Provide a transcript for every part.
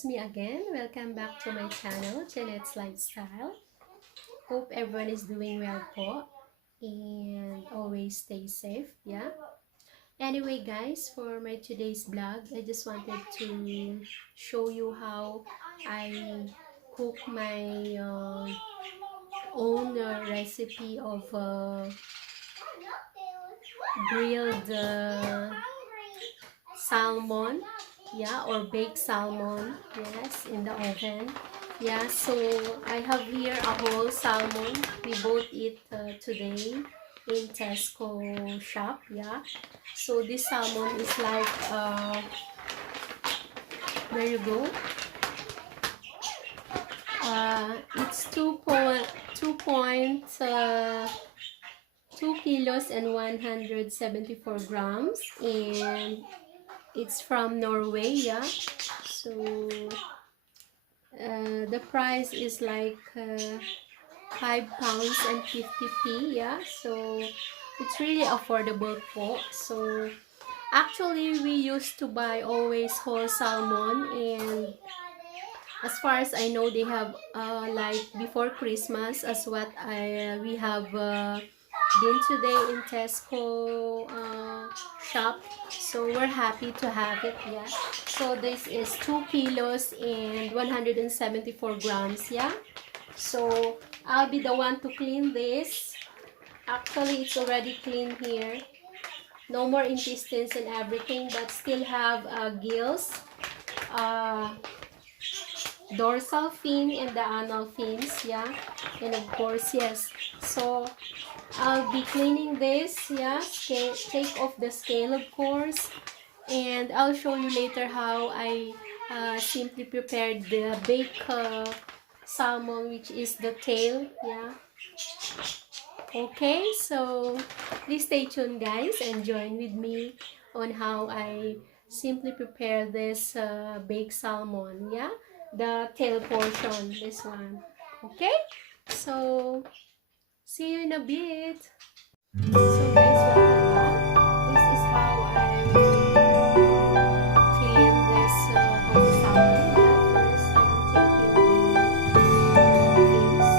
it's me again. Welcome back to my channel, Jeanette's Lifestyle. Hope everyone is doing well po and always stay safe, yeah? Anyway guys, for my today's vlog, I just wanted to show you how I cook my own recipe of grilled salmon, yeah, or baked salmon, yes, in the oven. Yeah, so I have here a whole salmon. We bought it today in Tesco shop, yeah. So this salmon is like there you go. It's 2 kilos and 174 grams, and it's from Norway, yeah. So the price is like £5 and 50p, yeah. So it's really affordable po. So actually we used to buy always whole salmon, and as far as I know, they have like before Christmas, as what we have been today in Tesco shop. So we're happy to have it, yeah. So this is 2 kilos and 174 grams, yeah. So I'll be the one to clean this. Actually, it's already clean here. No more intestines and everything, but still have gills, dorsal fin and the anal fins, yeah, and of course, yes. So I'll be cleaning this, yeah, take off the scale, of course, and I'll show you later how I simply prepared the baked salmon, which is the tail, yeah. Okay, so please stay tuned guys and join with me on how I simply prepare this baked salmon, yeah, the tail portion, this one. Okay, so see you in a bit. So guys, welcome back. This is how I clean this whole salmon. Yeah, first I'm taking the fins,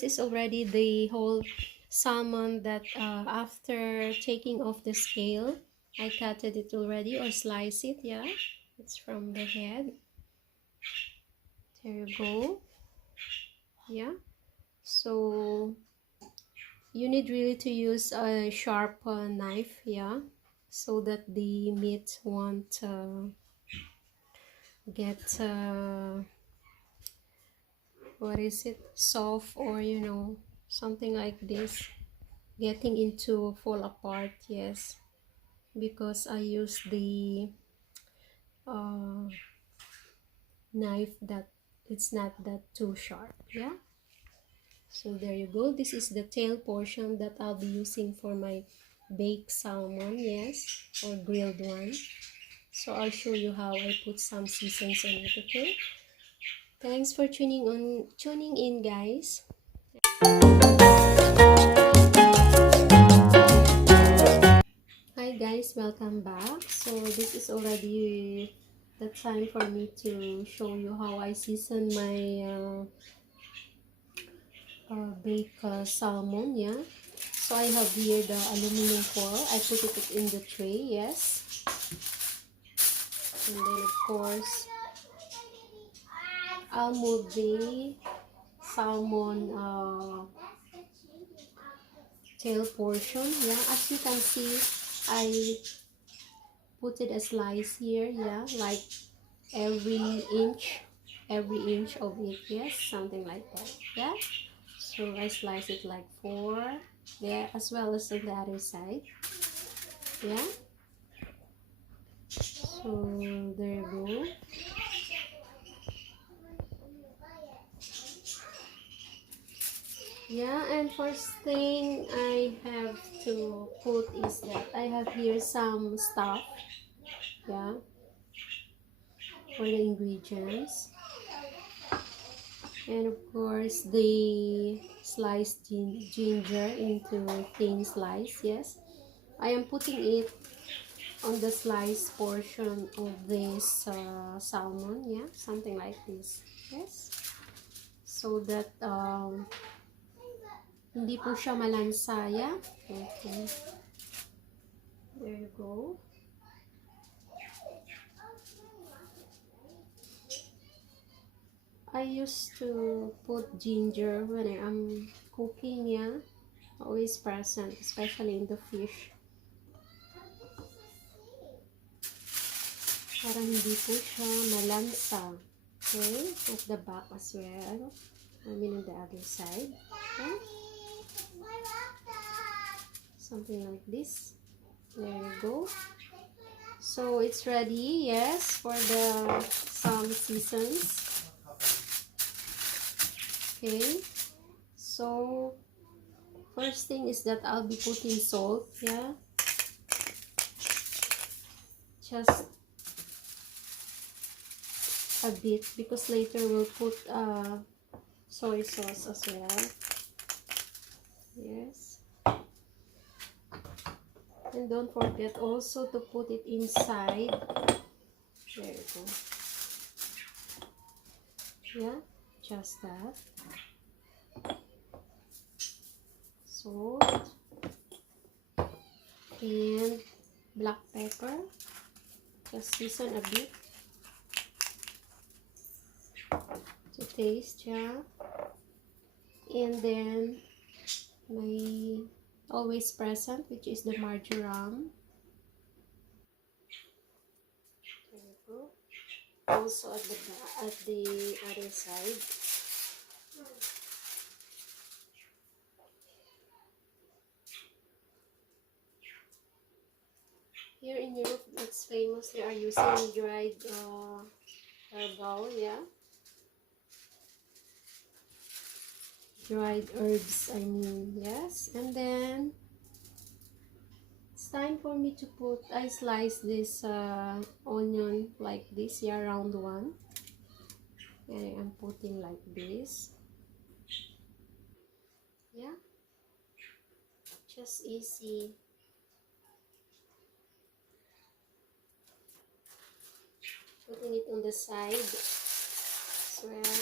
this is already the whole salmon that after taking off the scale, I cutted it already or slice it. Yeah, it's from the head. There you go. Yeah, so you need really to use a sharp knife, yeah, so that the meat won't get what is it, soft, or you know, something like this, getting into fall apart. Yes, because I use the uh, knife that it's not that too sharp. Yeah, so there you go. This is the tail portion that I'll be using for my baked salmon, yes, or grilled one. So I'll show you how I put some seasons on it. Okay, thanks for tuning in, guys. Hi guys, welcome back. So this is already the time for me to show you how I season my baked salmon. Yeah, so I have here the aluminum foil. I put it in the tray, yes, and then of course I'll move the salmon tail portion. Yeah, as you can see, I put it a slice here. Yeah, like every inch of it. Yes, something like that. Yeah, so I slice it like 4, yeah, as well as on the other side. Yeah, so there you go. Yeah, and first thing I have to put is that I have here some stuff, yeah, for the ingredients, and of course the sliced ginger into thin slice. Yes, I am putting it on the sliced portion of this salmon. Yeah, something like this. Yes, so that hindi po siya malansa. Yeah, okay, there you go. I used to put ginger when I am cooking, yeah, always present, especially in the fish, para hindi po siya malansa. Okay, at the back as well, I mean on the other side. Okay, something like this. There you go. So it's ready, yes, for the some seasons. Okay, so first thing is that I'll be putting salt, yeah, just a bit, because later we'll put soy sauce as well. Yes, and don't forget also to put it inside. There you go. Yeah, just that. Salt and black pepper, just season a bit to taste, yeah. And then my always present, which is the marjoram. There you go. Also at the other side. Here in Europe, it's famous. They are using dried herbal, yeah, dried herbs. I mean, yes. And then it's time for me to put. I slice this onion like this, yeah, round one, and I'm putting like this. Yeah, just easy. Putting it on the side as well.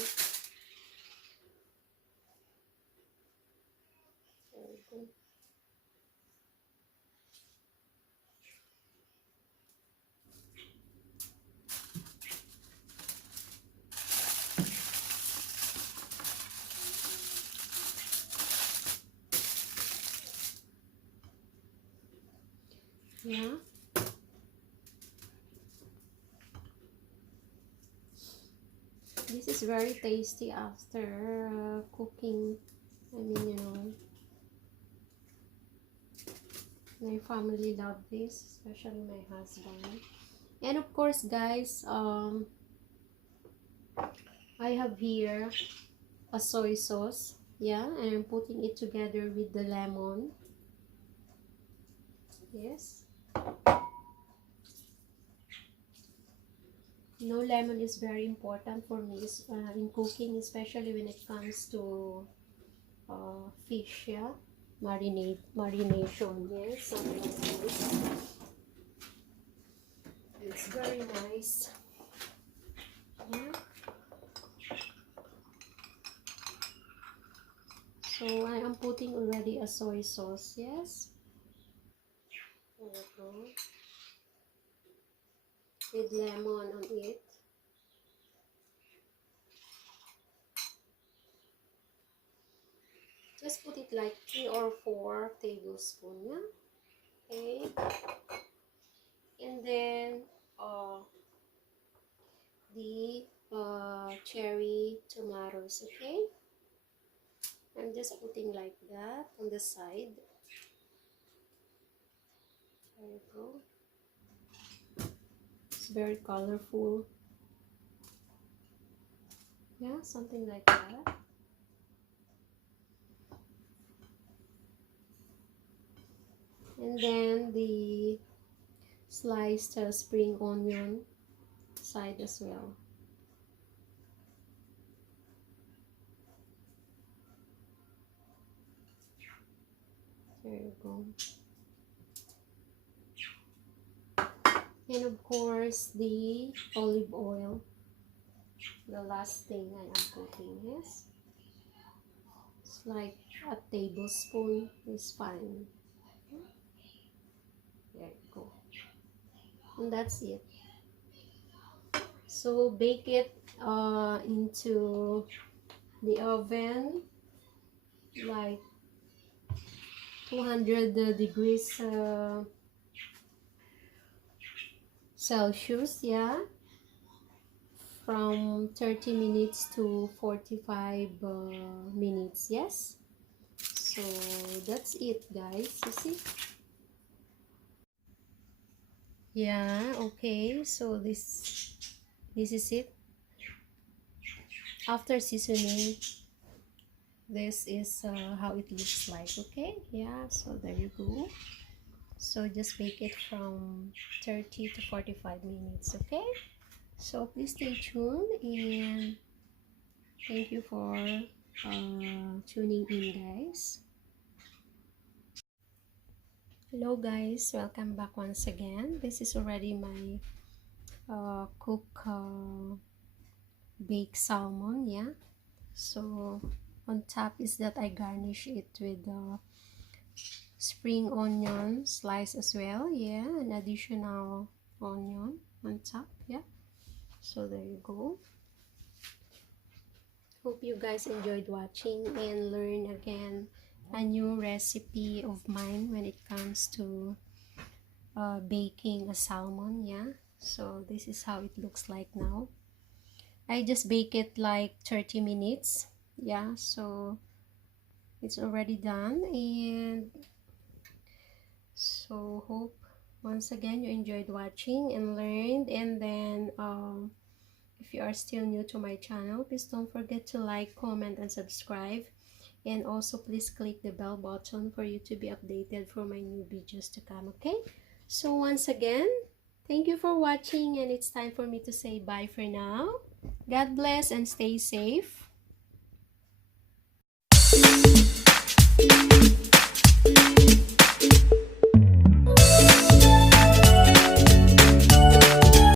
There we go. Yeah. This is very tasty after cooking. I mean, you know, my family love this, especially my husband. And of course, guys, I have here a soy sauce. Yeah, and I'm putting it together with the lemon. Yes. No, lemon is very important for me in cooking, especially when it comes to fish, yeah, marination, yes, something like this. It's very nice. Yeah. So I am putting already a soy sauce, yes. There we go. With lemon on it. Just put it like 3 or 4 tablespoons, yeah. Okay. And then the cherry tomatoes, okay. I'm just putting like that on the side. There you go. It's very colorful. Yeah, something like that. And then the sliced spring onion side as well. There you go. And of course, the olive oil. The last thing I am putting, yes. It's like a tablespoon is fine. There you go. And that's it. So bake it into the oven like 200 degrees Celsius, yeah, from 30 minutes to 45 minutes, yes. So that's it, guys, you see. Yeah, okay, so this is it. After seasoning, this is how it looks like, okay. Yeah, so there you go. So just bake it from 30 to 45 minutes, okay. So please stay tuned, and thank you for tuning in, guys. Hello guys, welcome back once again. This is already my baked salmon, yeah. So on top is that I garnish it with spring onion slice as well, yeah, an additional onion on top, yeah. So there you go. Hope you guys enjoyed watching and learn again a new recipe of mine when it comes to baking a salmon, yeah. So this is how it looks like now. I just bake it like 30 minutes, yeah. So it's already done, and so hope once again you enjoyed watching and learned. And then if you are still new to my channel, please don't forget to like, comment, and subscribe. And also please click the bell button for you to be updated for my new videos to come, okay. So once again, thank you for watching, and it's time for me to say bye for now. God bless and stay safe.